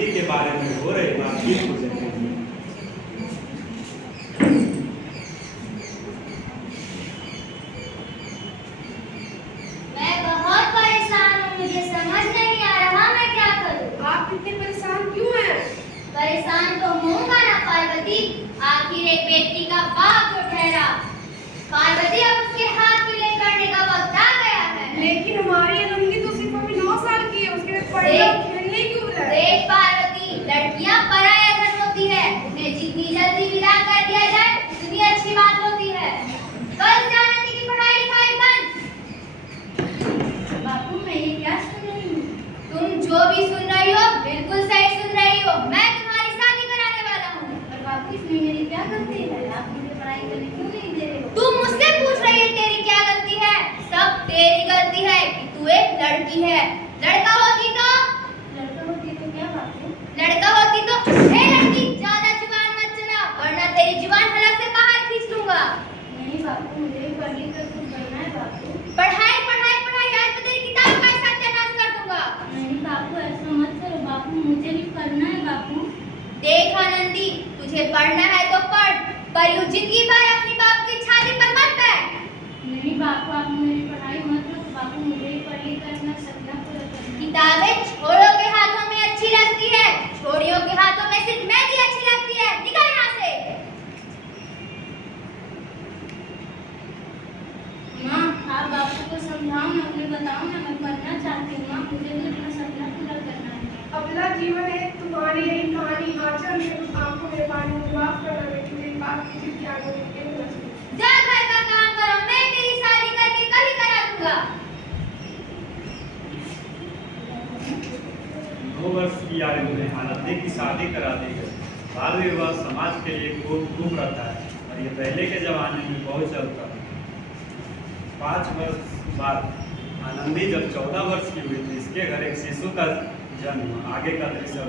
आनंदी के बारे में हो रही बातचीत को जानेंगे। मैं बहुत परेशान हूँ, मुझे समझ नहीं आ रहा मैं क्या करूँ। आप इतने परेशान क्यों हैं? परेशान तो होऊंगा ना पार्वती, आखिर एक बेटी का बाप जो ठहरा। पार्वती अब उसके हाथ पीले करने का वक्त आ गया है। लेकिन हमारी आनंदी तो सिर्फ अभी 9 साल की है, उसके बाद पढ़ने और खेलने क्यों है? देख पार्वती, लड़कियां पराया धन होती है, उन्हें जितनी जल्दी विदा कर दिया जाए उतनी अच्छी बात होती है। कल से आनंदी की पढ़ाई लिखाई बंद। बापू मैं ये क्या सुन रही हूँ? तुम जो भी सुन रही हो बिल्कुल सही सुन रही हो। मैं तुम्हारी शादी कराने वाला हूँ। पर बापू इसमें मेरी क्या गलती है? आप मुझे पढ़ाई करने क्यों नहीं दे रहे हो? तुम मुझसे पूछ रही है तेरी क्या गलती है? सब तेरी गलती है कि तू एक लड़की है। लड़का होती तो क्या बापू? लड़का होती तो हे लड़की, ज्यादा जुबान मत चला वरना तेरी जुबान हलक से बाहर खींच लूंगा। नहीं बापू, मुझे भी पढ़ लिख कर कुछ बनना है बापू। पढ़ाई पढ़ाई पढ़ाई, आज तो तेरी किताब का सत्यानाश कर दूंगा। नहीं बापू, ऐसा मत करो बापू, मुझे भी पढ़ना है बापू। देख आनंदी, तुझे पढ़ना है तो पढ़, पर यूं जिंदगी भर अपनी बाप की छाती पर मत बैठ। नहीं बापू, आप मेरी पढ़ाई मत रोको बापू, मुझे भी पढ़ लिख कर अपना सपना पूरा करना है। किताबें छोरों के हाथों में अच्छी लगती है, छोरियों के हाथों में सिर्फ मैगी अच्छी लगती है। निकल यहाँ से। माँ, आप बापू को समझाओ ना, उन्हें बताओ ना, मैं पढ़ना चाहती हूँ माँ, मुझे भी अपना सपना पूरा करना है। अपना जीवन है तुम्हारी यही कहानी, आचरण में आंखों में पानी, माफ करना बेटी, मेरी बाप की जिद की आंखों में क्यों नहीं? जा घर का काम करो, मैं तेरी शादी करके कल ही करा दूंगा। 9 वर्ष की आयु में आनंदी की शादी करा दी गई। बाल विवाह समाज के लिए खूब रहता है और ये पहले के जमाने में बहुत चलता था। 5 वर्ष बाद आनंदी जब 14 वर्ष की हुई थी, इसके घर एक शिशु का जन्म आगे का दृश्य।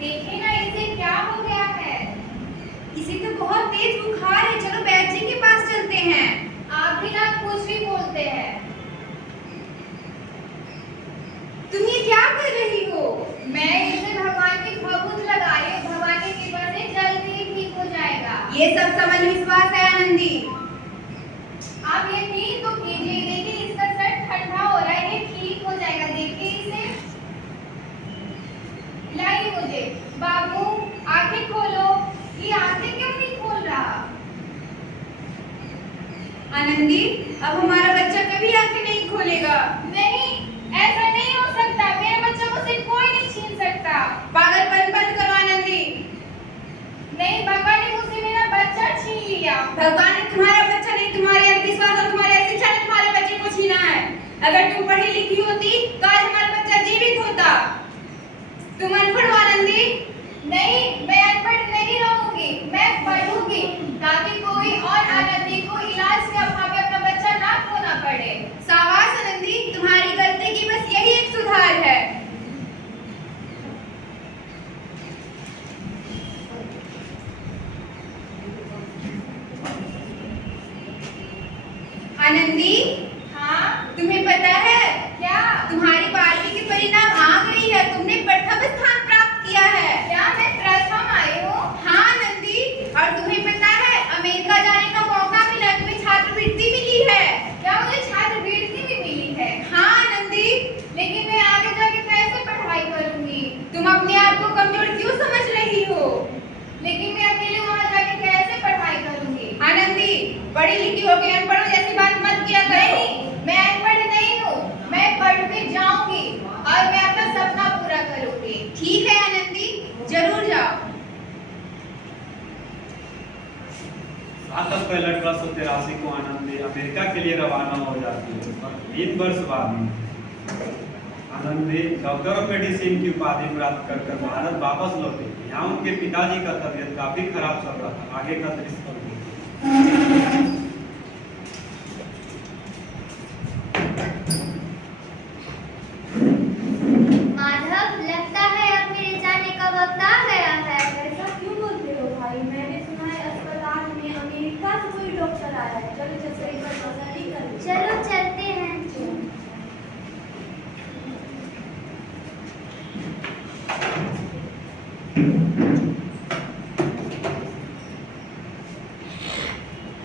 देखिए ना इसे क्या हो गया है। इसे तो बहुत तेज बुखार है, चलो बैद जी के पास चलते हैं। आप भी ना कुछ भी बोलते हैं। तुम ये क्या कर रही हो? मैं इसे भगवान की भभूत लगा रही हूँ, भगवान की कृपा से जल्दी ही ठीक हो जाएगा। ये सब समझ विश्वास है आनंदी। आप ये ठीक तो कीजिए, देखिए इसका सर ठंडा हो रहा है, ये ठीक हो जाएगा। देखिए इसे, लाइए मुझे। बाबू आंखें खोलो। ये आंखें क्यों नहीं खोल रहा? आनंदी, अब हमारा बच्चा कभी आंखें नहीं खोलेगा। नहीं, ऐसा नहीं हो सकता। मेरे बच्चे को सिर्फ कोई नहीं छीन सकता। पागलपन बंद करो आनंदी। नहीं, भगवान ने मुझसे मेरा बच्चा छीन लिया। भगवान ने तुम्हारा बच्चा नहीं, तुम्हारे अंधविश्वास और तुम्हारे अशिक्षा ने तुम्हारे बच्चे को छीना है। अगर तुम पढ़ी लिखी होती तो आज हमारा बच्चा जीवित होता। तुम अनपढ़ हो आनंदी। नहीं, मैं अनपढ़ नहीं रहूंगी, मैं पढ़ूंगी ताकि कोई और आनंदी को इलाज के अभाव में अपना बच्चा ना खोना पड़े। शाबाश आनंदी, तुम्हारी गलती की बस यही एक सुधार है। आनंदी, हाँ, तुम्हें पता है क्या? तुम्हारी 12वीं के परिणाम आ गई है, तुमने प्रथम स्थान प्राप्त किया है। क्या मैं प्रथम आई हूँ? हाँ आनंदी, और तुम्हें पता है अमेरिका जाने का मौका मिला, तुम्हें छात्रवृत्ति मिली है। क्या मुझे छात्रवृत्ति भी मिली है? हाँ आनंदी। लेकिन मैं आगे जाके कैसे पढ़ाई करूंगी? तुम अपने आप को कमजोर क्यों समझ रही हो? लेकिन मैं अकेले वहां जाके कैसे पढ़ाई करूंगी? आनंदी, पढ़ी लिखी होकर अनपढ़ों जैसी बात मत किया करो। नहीं, मैं अनपढ़ नहीं हूँ, मैं पढ़ के जाऊंगी और मैं अपना सपना पूरा करूंगी। ठीक है आनंदी, जरूर जाओ। 7 अप्रैल 1883 को आनंदी अमेरिका के लिए रवाना हो जाती है और 3 वर्ष बाद आनंदी डॉक्टर ऑफ मेडिसिन की उपाधि प्राप्त कर भारत वापस लौटे। यहाँ उनके पिताजी का तबीयत काफी खराब चल रहा था। आगे का दृश्य। माधव, लगता है अब मेरे जाने का वक्त आ गया है। ऐसा क्यों बोलते हो भाई? मैंने सुना है अस्पताल में अमेरिका से कोई डॉक्टर आया है। चलो चलते एक बार पता नहीं कर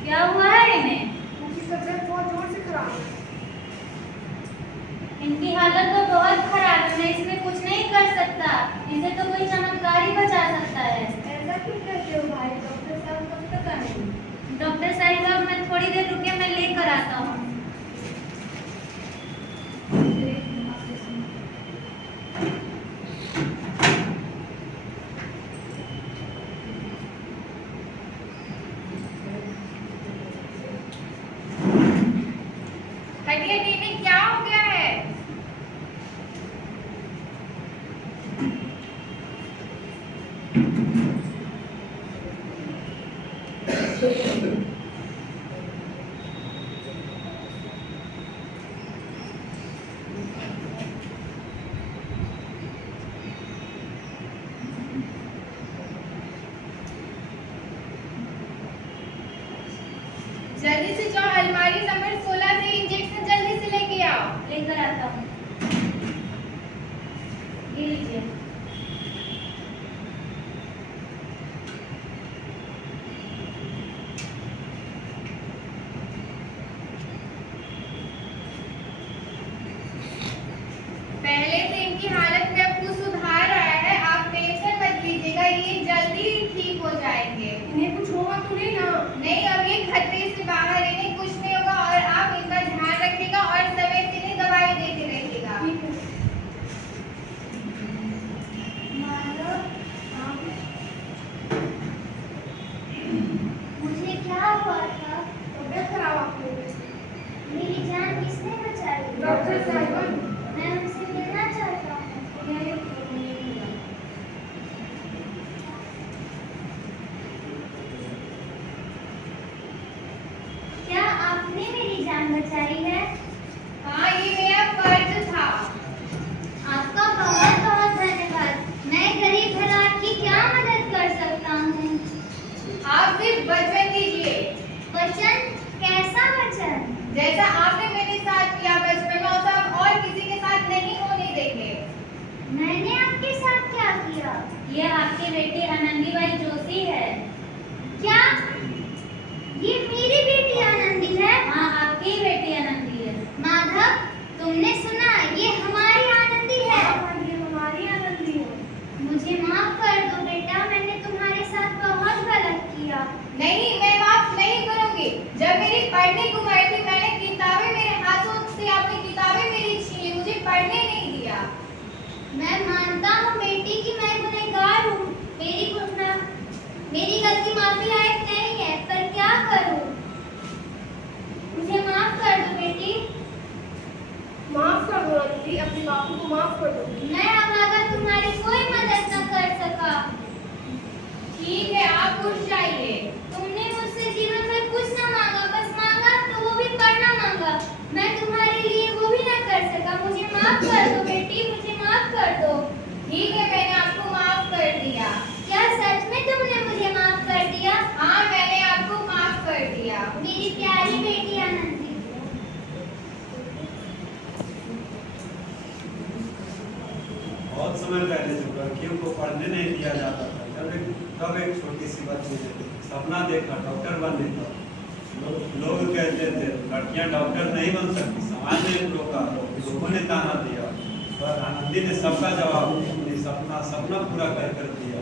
क्या हुआ है इन्हें? उनकी तबीयत बहुत जोर से खराब है। इनकी हालत तो बहुत खराब है, मैं इसमें कुछ नहीं कर सकता। इसे तो कोई चमत्कार ही बचा सकता है। ऐसा क्यों कहते हो भाई? डॉक्टर साहब कब तक आएंगे? डॉक्टर साहिबा, मैं थोड़ी देर रुके, मैं लेकर आता हूँ। हटिए दीदी, क्या हो गया है? जल्दी से जाओ, अलमारी नंबर 16 से इंजेक्शन जल्दी से लेके आओ। लेकर आता हूँ। ये लीजिए। पहले से इनकी हालत में अब कुछ सुधार आया है, आप टेंशन मत लीजिएगा, ये जल्दी ठीक हो जाएंगे। इन्हें कुछ होगा तो नहीं ना? नहीं, अब ये खतरे से बाहर, इन्हें कुछ नहीं होगा और आप इनका ध्यान रखिएगा और समय से इन्हें दवाई देते रहिएगा। मुझे क्या हुआ था? तबीयत खराब आपकी। मेरी जान किसने बचाई? डॉक्टर साहिबा। मैं उनसे मिलना चाहता हूँ। क्या आपने मेरी जान बचाई है? हाँ, ये मेरा फर्ज था। आपका बहुत बहुत धन्यवाद। मैं गरीब भला आपकी क्या मदद कर सकता हूँ? आप सिर्फ वचन दीजिए, वचन? कैसा वचन? जैसा आपने मेरे साथ किया बचपन में, वैसा आप और किसी के साथ नहीं होने देंगे। मैंने आपके साथ क्या किया? ये आपकी बेटी आनंदीबाई जोशी है। क्या? ये मेरी बेटी आनंदी है? हाँ, आपकी ही बेटी आनंदी है। माधव, तुमने सुना? ये हमारी आनंदी है। ये हमारी आनंदी है। मुझे माफ कर दो बेटा, मैंने तुम्हारे साथ बहुत गलत किया। नहीं, मैं माफ नहीं करूंगी। जब मेरी पढ़ने की उम्र थी, मैंने किताबें मेरे हाथों से आपने किताबें मेरी छीनी, मुझे पढ़ने नहीं दिया। मैं मानता हूँ बेटी कि मैं गुनहगार हूँ। मेरी गलती माफी लायक नहीं है, पर क्या करूँ? मुझे माफ कर दो बेटी। माफ कर दो आंटी, अपने बापू को माफ कर दो। मैं अभागा तुम्हारी कोई मदद न कर सका। ठीक है, आप उठ जाइए। तुमने मुझसे जीवन में कुछ न मांगा, बस मांगा तो वो भी पढ़ना मांगा। मैं तुम्हारे लिए वो भी न कर सका। मुझे माफ कर दो बेटी, मुझे माफ कर दो। ठीक है, मैंने आपको माफ कर दिया। क्या सच में तुमने मुझे माफ कर दिया? हाँ, मैंने आपको माफ कर दिया। मेरी प्यारी बेटी आनंदी। बहुत समय पहले जब लड़कियों को पढ़ने नहीं दिया जाता था, तब एक छोटी सी बच्ची ने सपना देखा डॉक्टर बनने का। लोग कहते थे लड़कियां डॉक्टर नहीं बन सकती, समाज ने रोका, लोगों ने ताना दिया, पर आनंदी ने सबका जवाब अपनी सपना पूरा कर दिया।